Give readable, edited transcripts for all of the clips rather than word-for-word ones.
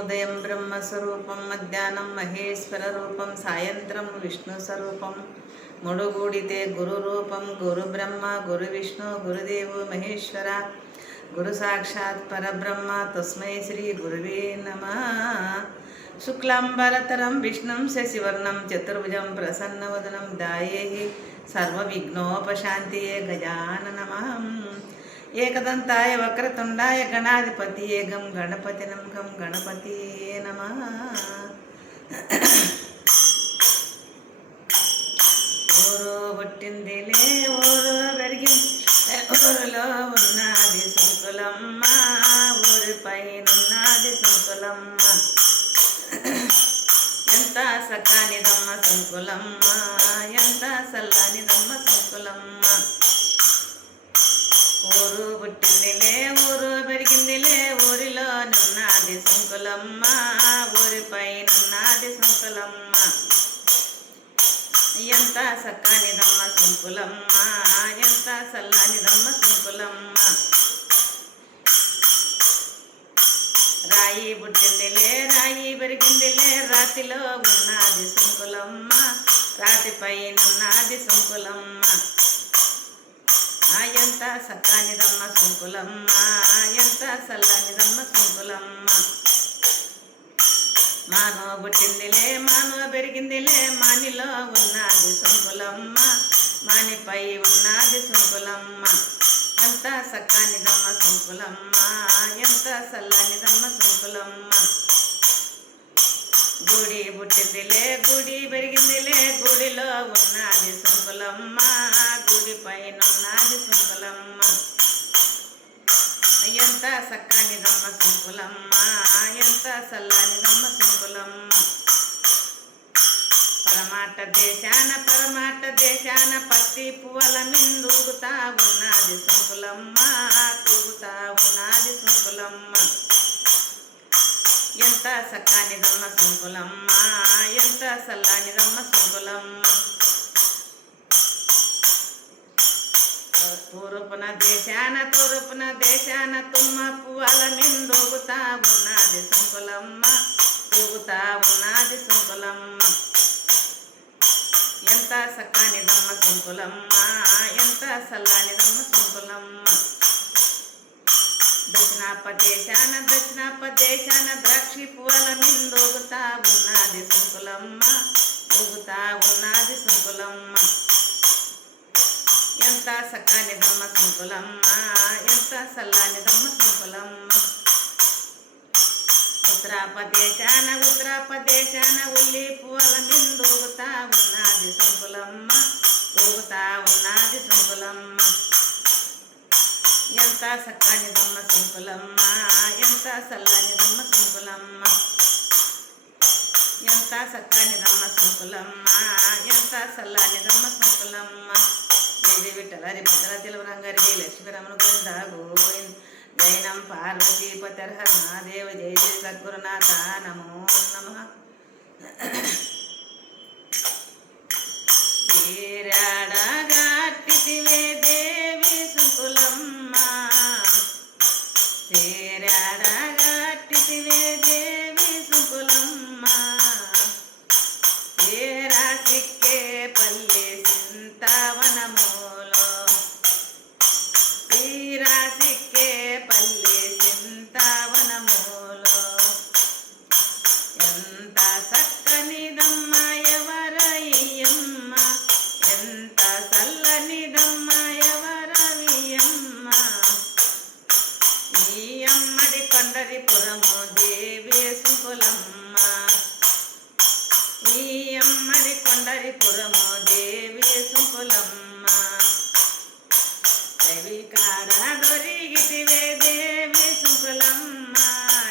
ఉదయం బ్రహ్మస్వరూపం, మధ్యాహ్నం మహేశ్వర రూపం, సాయంత్రం విష్ణు స్వరూపం. ముడుగూడితే గురు రూపం. గురు బ్రహ్మ, గురు విష్ణు, గురుదేవు మహేశ్వర, గురు సాక్షాత్ పరబ్రహ్మ. తస్మై శ్రీ గురువే నమః. శుక్లాంబరతరం విష్ణుం శశివర్ణం చతుర్భుజం ప్రసన్నవదనం ధ్యాయేహి సర్వవిఘ్నోపశాంతియే. గజాననమః. ఏకదంతాయ వక్రతుండాయ గణాధిపతియే గం గణపతినం గం గణపతియే నమః. ఊరు పుట్టిందిలే ఊరు పెరిగింది, ఊరిలో ఉన్నది సుంకులమ్మ, ఊరిపైనున్నది సుంకులమ్మ. ఎంత సకానిదమ్మ సుంకులమ్మ, ఎంత సల్లానిదమ్మ సుంకులమ్మ. ఊరు పుట్టిందిలే ఊరు పెరిగిందిలే, ఊరిలో నున్నది సుంకులమ్మ, ఊరిపైనున్నది సుంకులమ్మ. ఎంత సక్కానిదమ్మ సుంకులమ్మ, ఎంత సల్లానిదమ్మ సుంకులమ్మ. రాయి పుట్టిందిలే రాయి పెరిగిందిలే, రాతిలో ఉన్నది సుంకులమ్మ, రాతిపైనున్నది సుంకులమ్మ. ఎంత సక్కానిదమ్మ సుంకులమ్మ, ఎంత సల్లానిదమ్మ సుంకులమ్మ. మానో పుట్టిందిలే మానో పెరిగిందిలే, మానిలో ఉన్నది సుంకులమ్మ, మానిపై ఉన్నది సుంకులమ్మ. ఎంత సక్కానిదమ్మ సుంకులమ్మ, ఎంత సల్లానిదమ్మ సుంకులమ్మ. గుడి పుట్టిందిలే గుడి పెరిగిందిలే, గుడిలో ఉన్నది సుంకులమ్మ, గుడి పైన ఉన్నది సుంకులమ్మ. ఎంత సక్కానిదమ్మ సుంకులమ్మ, ఎంత సల్లానిదమ్మ సుంకులమ్మ. పరమాట దేశాన పత్తి పువ్వుల మిందూగుతా ఉన్నది సుంకులమ్మ, తూగుతా ఉన్నది సుంకులమ్మ. ఎంత సక్కానిదమ్మ సుంకులమ్మ, ఎంత సల్లానిదమ్మ సుంకులమ్మ. తూర్పున దేశాన తుమ్మ పువ్వుల మిందూగుతా ఉన్నది సుంకులమ్మ, తూగుతా ఉన్నది సుంకులమ్మ. ఎంత సక్కానిదమ్మ సుంకులమ్మ, ఎంత సల్లానిదమ్మ సుంకులమ్మ. దక్షిణాపదేశాన ద్రాక్షి పువ్వుల మిందూగుతా ఉన్నది సుంకులమ్మ, ఊగుతా ఉన్నది సుంకులమ్మ. ఎంత సక్కానిదమ్మ సుంకులమ్మ, ఎంత సల్లానిదమ్మ సుంకులమ్మ. ఉత్తరాపదేశాన ఉల్లి పువ్వుల మిందూగుతా ఉన్నది సుంకులమ్మ, ఊగుతా ఉన్నది సుంకులమ్మ. ఎంత సక్కానిదమ్మ సుంకులమ్మ, ఎంత సల్లానిదమ్మ సుంకులమ్మ. ఎంత సక్కానిదమ్మ సుంకులమ్మ, ఎంత సల్లానిదమ్మ సుంకులమ్మ. జయ విఠలరి భద్రతిల రంగరి లక్ష్మీరమణ గోవింద గోవింద. జైనం పార్వతీపతిర్హర మహాదేవ. జయ జయ సద్గురునాథ నమో నమః. చీరాడగట్టితివే దేవి సుంకులమ్మ, చీరాడగట్టితివే దేవి సుంకులమ్మ. చీరా సిక్కే పల్లె సింతవనములో, చీరా సిక్కే పల్లె సింతవనములో. ఎంత సక్కనిదమ్మ ఎవరయ్యమ్మ, ఎంత సల్లనిదమ్మ ఎవరవియమ్మ. ఈ అమ్మడి కొండరిపురము దేవి సుంకులమ్మ, ఈ అమ్మడి కొండరిపురము దేవి సుంకులమ్మ. రవి కాడ దొరిగితివే దేవి సుంకులమ్మ,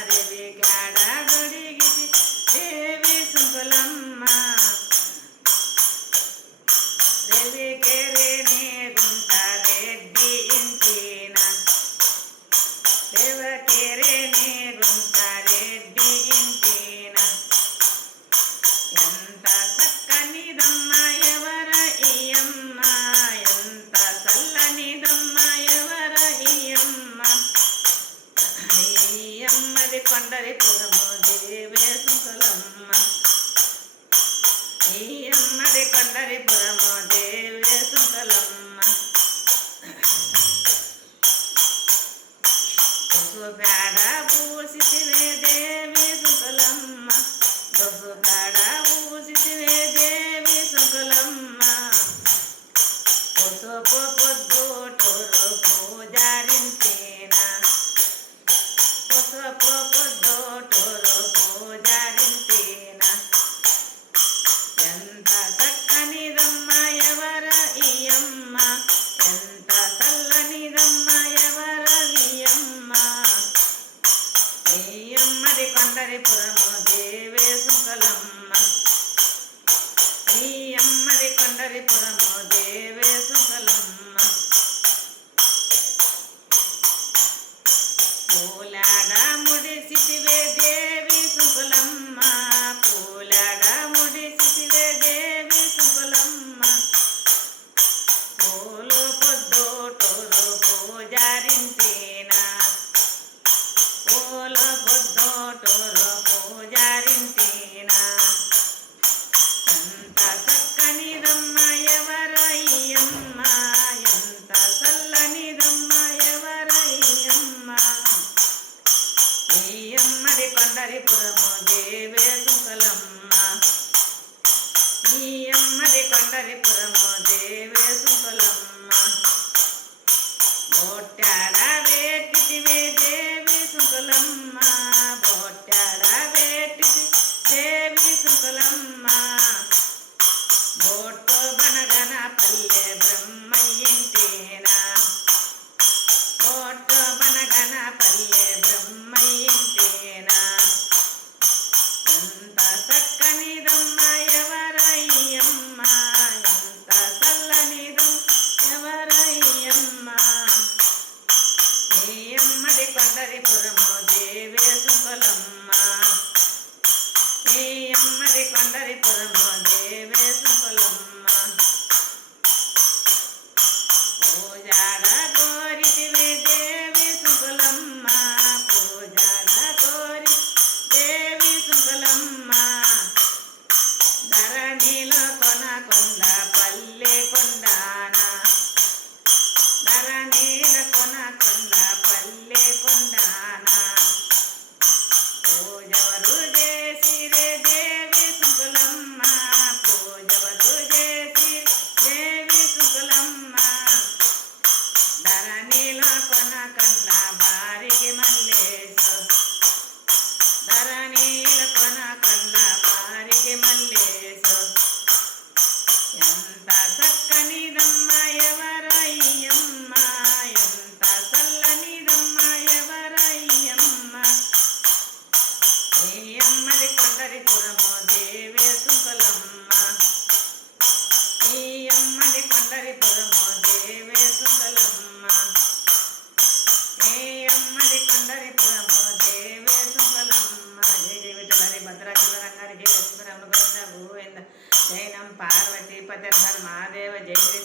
రవి కాడ దొరిగితి దేవి సుంకులమ్మ. రవి కేరే గుంట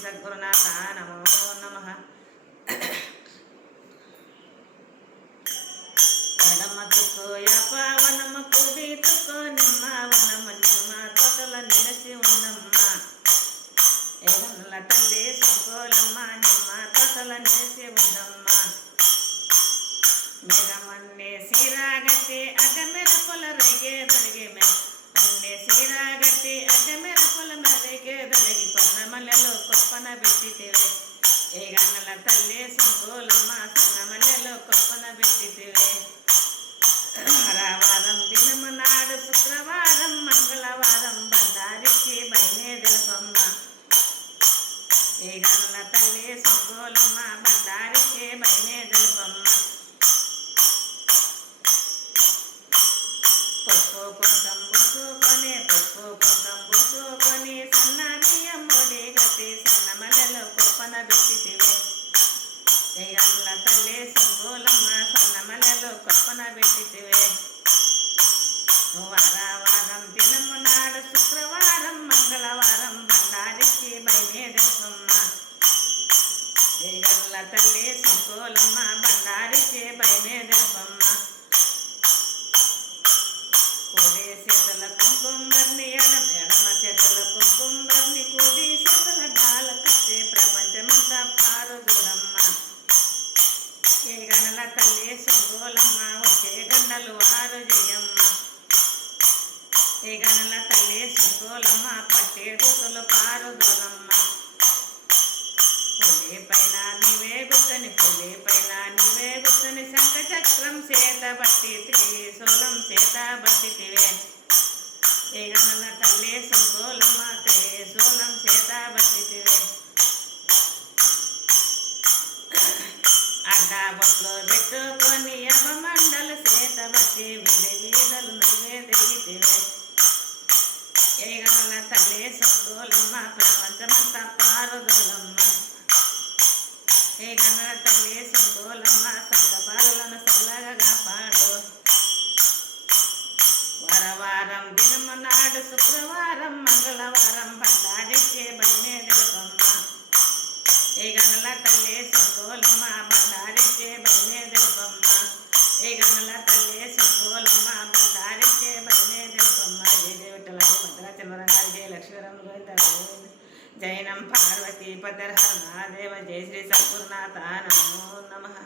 సద్గురునాథ నమో నమః. ఎడమ తుక్కు యాపవనము కుడి తుక్కు నిమ్మ వనము నిమ్మ తోటల నిలసి ఉన్నమ్మ. ఎడమల తల్లి సంకోలమ్మ నిమ్మ తోటల నిలసి ఉన్నమ్మ. మెరమన్నే సీరాగట్టి అడ్డమెరపుల రేగే దొరిగి అన్నే సీరాగట్టి అడ్డమెరపుల మరేగే దొరిగి కొన్నమల్లెలో కొప్పన పెట్టితివే. ఏ గన్నల తల్లి సంకోలమ్మ సన్నమల్లెలో కొప్పన పెట్టితివే. వారం దినము నాడు శుక్రవారం మంగళవారం బండారికి బయనే తెలుపమ్మ. ఏ గనుల తల్లి సంకోలమ్మ బండారికి బయనే తెలుపమ్మ. పప్పు కుంకం పూసుకొని సన్న బియ్యం ముడి గట్టి సన్నమల్లెలో కుప్పన పెట్టితివే. ఏ గనుల తల్లి సంకోలమ్మ సన్నమల్లెలో కుప్పన పెట్టితివే. వారం దినము నాడు శుక్రవారం మంగళవారం బండారికి బయనే తెలుపమ్మ. ఏ గనుల తల్లి సంకోలమ్మ బండారికి బయనే తెలుపమ్మ. కుడి చేతుల కుంకుమర్ని ఎడమ చేతుల కుంకుమర్ని కుడి చేతుల డాల కట్టి ప్రపంచమంతా పారు చూడమ్మ. ఏ గనుల తల్లి సంకోలమ్మ ఒకే గండలు వారు జయమ్మ. ఏ గనుల తల్లి సంకోలమ్మ పట్టే గుతులు పారు దోలమ్మ. పులి పైన నీవే గుర్తని శంఖ చక్రం చేత బట్టి త్రిశూలం చేత బట్టితివే. ఏ గనుల తల్లి సంకోలమ్మ త్రిశూలం చేత బట్టితివే. అడ్డా బొట్లు పెట్టుకొని యవమండలు చేత బట్టి వీధలు నువ్వే తిరిగితివే. ఏ గనుల తల్లి సంకోలమ్మ ప్రపంచమంతా పారుదోలమ్మ. ఏ గనుల తల్లి సంకోలమ్మ సంతపాలను చల్లగా కాపాడు. వారం దినము నాడు శుక్రవారం మంగళవారం బండారిచ్చే బయనే తెలుపమ్మ. ఏ గనుల తల్లి సంకోలమ్మ బండారిచ్చే బయనే తెలుపమ్మ. ఏ గనుల తల్లి సంకోలమ్మ బండారిచ్చే బయనే తెలుపమ్మ. జయ జయ విఠల భద్రాచలవరంగారి జయ లక్ష్మీవరం గోవింద గోవింద. జైనం పార్వతీ పదర్ హర మహాదేవ. జయ శ్రీ సద్గురునాథ నమో నమః.